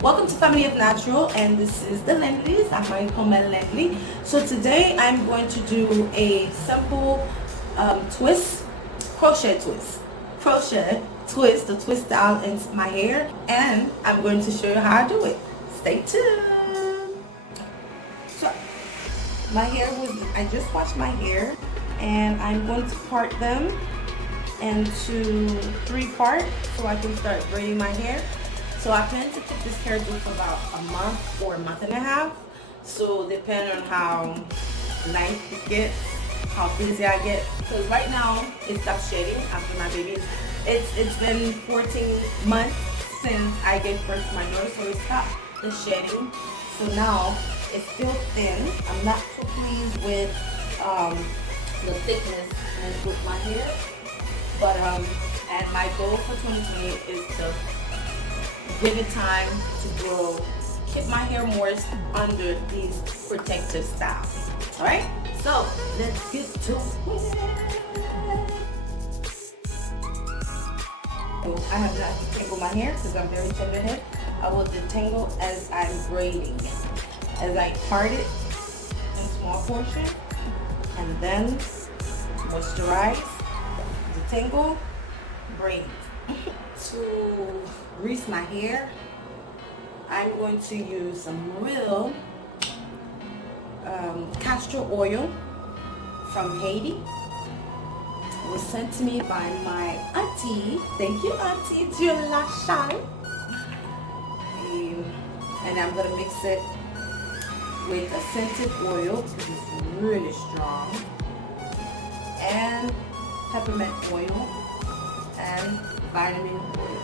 Welcome to Family of Natural, and this is the Lendleys. I'm marie-carmelle Lendley. So today I'm going to do a simple crochet twist to twist down into my hair, and I'm going to show you how I do it. Stay tuned. So I just washed my hair, and I'm going to part them into 3 parts so I can start braiding my hair. So I plan to keep this hairdo for about a month or a month and a half. So depending on how nice it gets, how busy I get. Because right now it stopped shedding after my baby. It's been 14 months since I gave birth to my daughter, so it stopped the shedding. So now it's still thin. I'm not too pleased with the thickness with my hair. But and my goal for 2020 is to give it time to grow, keep my hair moist under these protective styles. Alright, so let's get to it. I have not detangled my hair because I'm very tender head. I will detangle as I'm braiding it. As I part it in small portions and then moisturize, detangle, braid. To grease my hair, I'm going to use some real castor oil from Haiti. It was sent to me by my auntie. Thank you, Auntie Julashan. And I'm going to mix it with a scented oil because it's really strong, and peppermint oil and vitamin oil.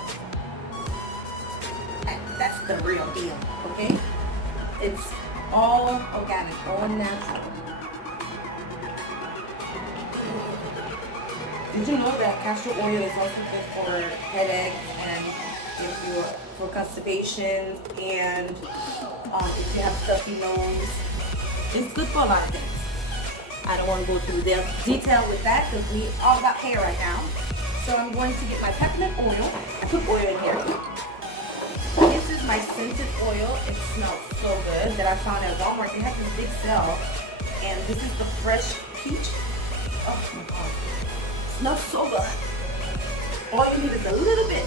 And that's the real deal, okay? It's all organic, all natural. Did you know that castor oil is also good for headaches and for constipation, and if you have stuffy nose? It's good for a lot of things. I don't want to go through the detail with that because we all got hair right now. So I'm going to get my peppermint oil. I put oil in here. This is my scented oil. It smells so good that I found at Walmart. They have this big sale. And this is the fresh peach. Oh my God. It smells so good. All you need is a little bit.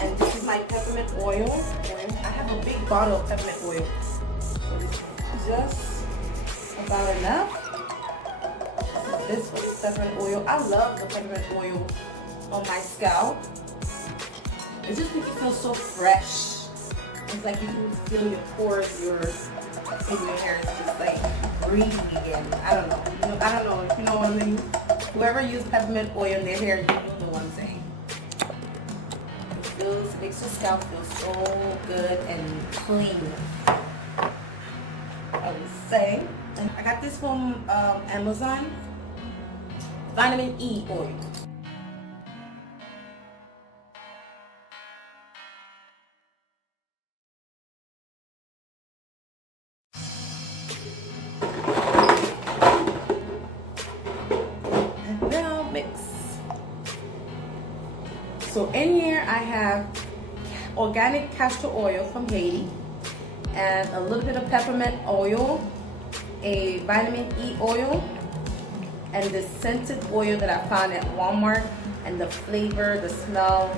And this is my peppermint oil. I have a big bottle of peppermint oil. So this is just about enough. This was peppermint oil. I love the peppermint oil on my scalp. It just makes you feel so fresh. It's like you can feel your pores, your hair is just like breathing again. I don't know. I don't know if you know what I mean. Whoever used peppermint oil in their hair, you know what I'm saying. It makes your scalp feel so good and clean. I would say. And I got this from Amazon. Vitamin E oil. And now mix. So in here I have organic castor oil from Haiti and a little bit of peppermint oil, a vitamin E oil, and the scented oil that I found at Walmart. And the flavor, the smell,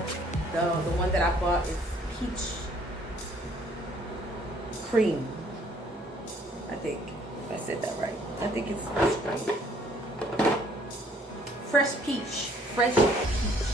the one that I bought is peach cream. I think, if I said that right. I think it's peach cream. Fresh peach. Fresh peach.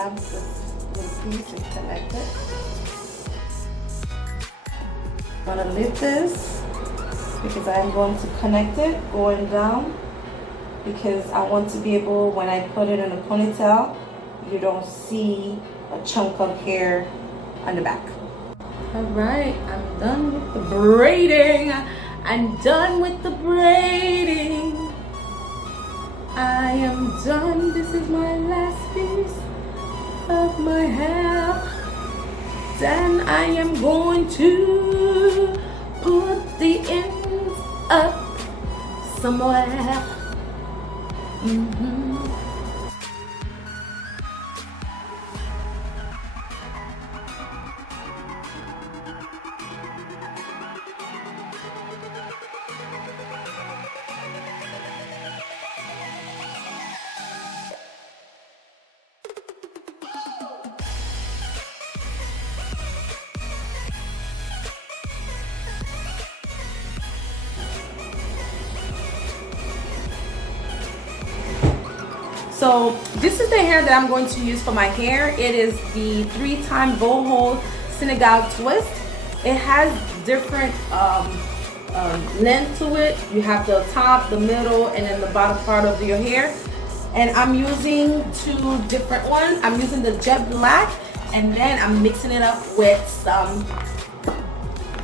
Grab this little piece and connect it. I'm going to leave this because I'm going to connect it going down, because I want to be able, when I put it in a ponytail, you don't see a chunk of hair on the back. All right, I'm done with the braiding. I'm done with the braiding. I am done. This is my last piece of my hair. Then I am going to put the ends up somewhere. So this is the hair that I'm going to use for my hair. It is the 3-time boho Senegal twist. It has different length to it. You have the top, the middle, and then the bottom part of your hair. And I'm using 2 different ones. I'm using the jet black, and then I'm mixing it up with some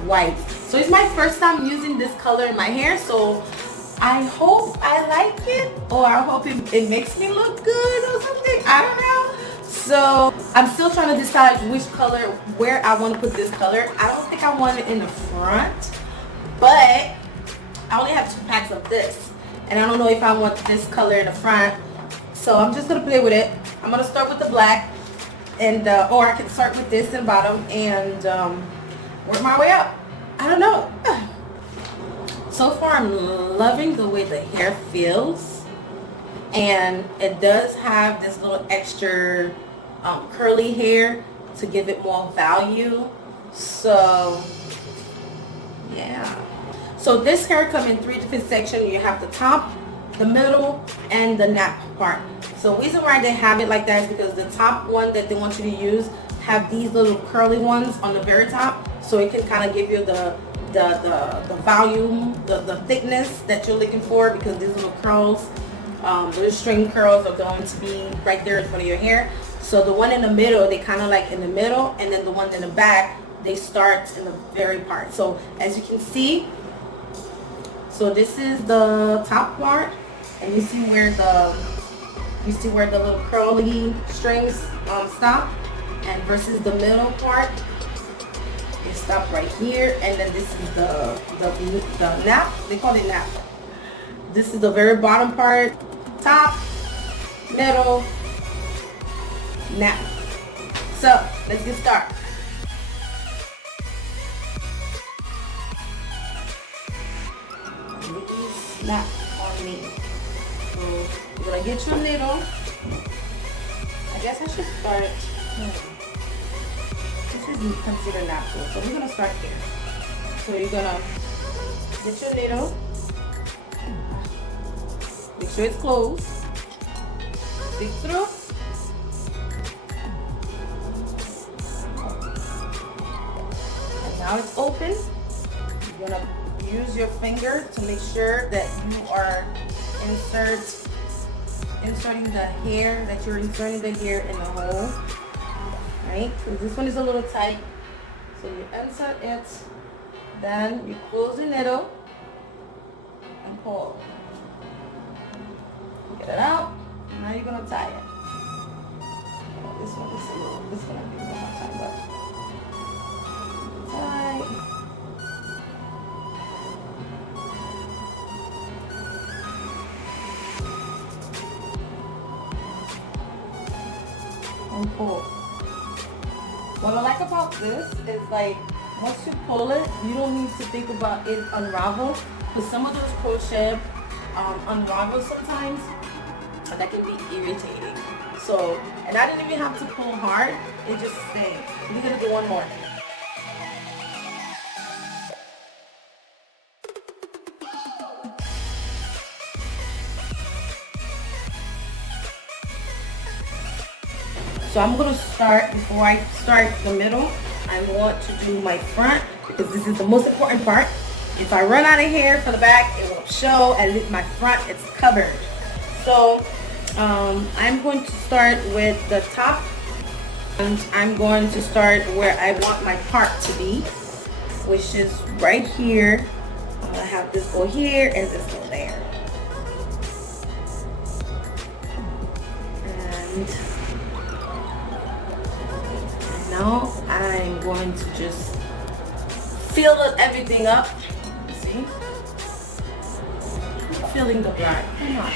white. So it's my first time using this color in my hair, so I hope I like it, or I hope it makes me look good or something. I don't know. So I'm still trying to decide which color, where I want to put this color. I don't think I want it in the front, but I only have 2 packs of this, and I don't know if I want this color in the front. So I'm just gonna play with it. I'm gonna start with the black, and or I can start with this in bottom and work my way up. I don't know. So far, I'm loving the way the hair feels, and it does have this little extra curly hair to give it more value. So yeah. So this hair comes in 3 different sections. You have the top, the middle, and the nap part. So the reason why they have it like that is because the top one that they want you to use have these little curly ones on the very top, so it can kind of give you the volume, the thickness that you're looking for, because these little curls, little string curls are going to be right there in front of your hair. So the one in the middle, they kind of like in the middle, and then the one in the back, they start in the very part. So as you can see, so this is the top part, and you see where the little curly strings stop, and versus the middle part, it stop right here, and then this is the nap. They call it nap. This is the very bottom part, top, middle, nap. So let's get started. Snap on me. So you're gonna get your needle. I guess I should start. This is considered natural, so we're gonna start here. So you're gonna get your needle. Make sure it's closed. Stick through. And now it's open. You're gonna use your finger to make sure that you are inserting the hair, that you're inserting the hair in the hole. Right? So this one is a little tight. So you insert it, then you close the needle and pull. Get it out. Now you're gonna tie it. Oh, this one is a little, this one I think is a hard time, but tie. And pull. What I like about this is, like, once you pull it, you don't need to think about it unravel, because some of those crochet unravel sometimes, and that can be irritating. So, and I didn't even have to pull hard, it just stayed. We're gonna do one more. So I'm going to start, before I start the middle, I want to do my front because this is the most important part. If I run out of hair for the back, it won't show, and with my front, it's covered. So I'm going to start with the top, and I'm going to start where I want my part to be, which is right here. I'm going to have this go here and this go there. And now I'm going to just fill everything up. See? I'm filling the black. Come on.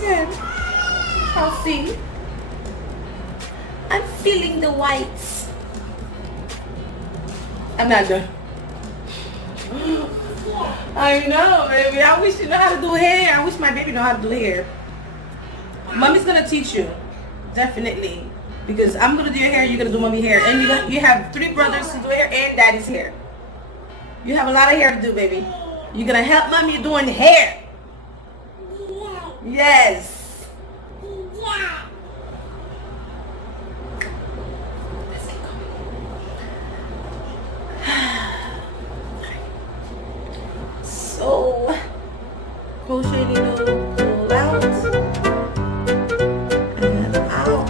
Good. I'll see. I'm feeling the whites. I'm not done. I know, baby. I wish you know how to do hair. I wish my baby know how to do hair. Mommy's gonna teach you, definitely, because I'm gonna do your hair. You're gonna do mommy hair, and you have 3 brothers to do hair and daddy's hair. You have a lot of hair to do, baby. You're gonna help mommy doing hair. Yes. So, crochet needle pull out and out,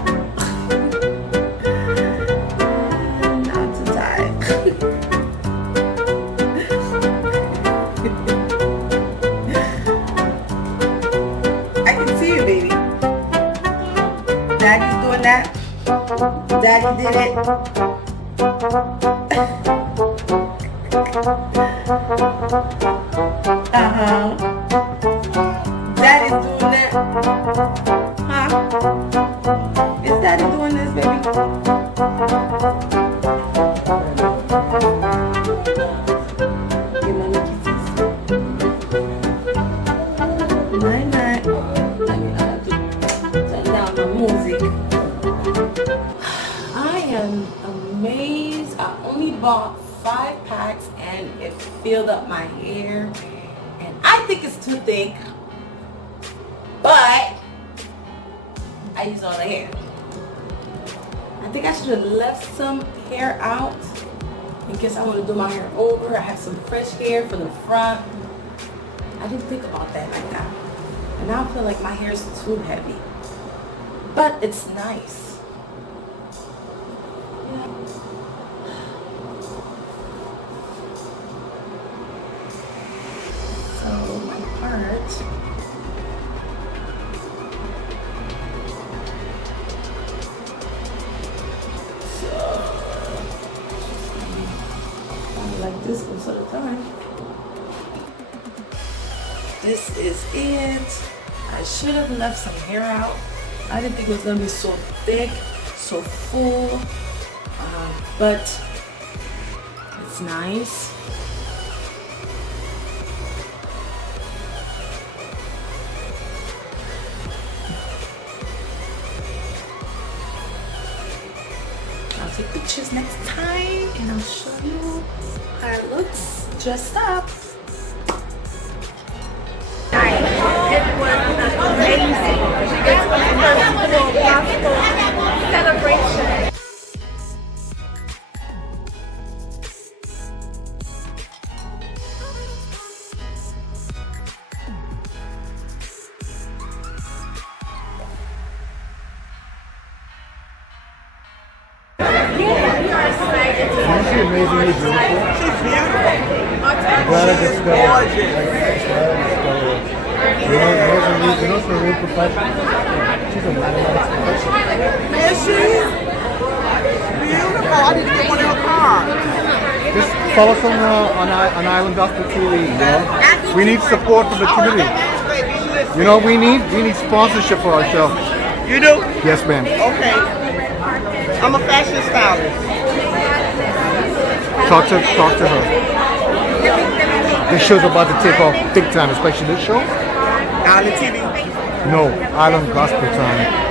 and out to tie. I can see you, baby. Daddy's doing that. Daddy did it. Daddy's doing that. Huh? Is daddy doing this, baby? Give mommy kisses. Night night. I mean, I have to turn down the music. I am amazed. I only bought 5 packs and it filled up my hair. I think it's too thick, but I use all the hair. I think I should have left some hair out in case I want to do my hair over. I have some fresh hair for the front. I didn't think about that like that. And now I feel like my hair is too heavy, but it's nice. Yeah. So my part, like this most of the time. This is it. I should have left some hair out. I didn't think it was gonna be so thick, so full, but it's nice. I'll take pictures next time and I'll show you how it looks dressed up. It was amazing. It was the first gospel celebration. Isn't she amazingly beautiful? She's beautiful. Glad I discovered. You know, for a real professional, she's a mathematics professional. Is she? Beautiful. I didn't get one of her cards. Just follow us on Island Gospel TV. You know, we need support from the community. You know, we need sponsorship for our show. You do? Yes, ma'am. Okay. I'm a fashion stylist. Talk to her. This show's about to take off big time, especially this show. Island TV. No, Island Gospel Time.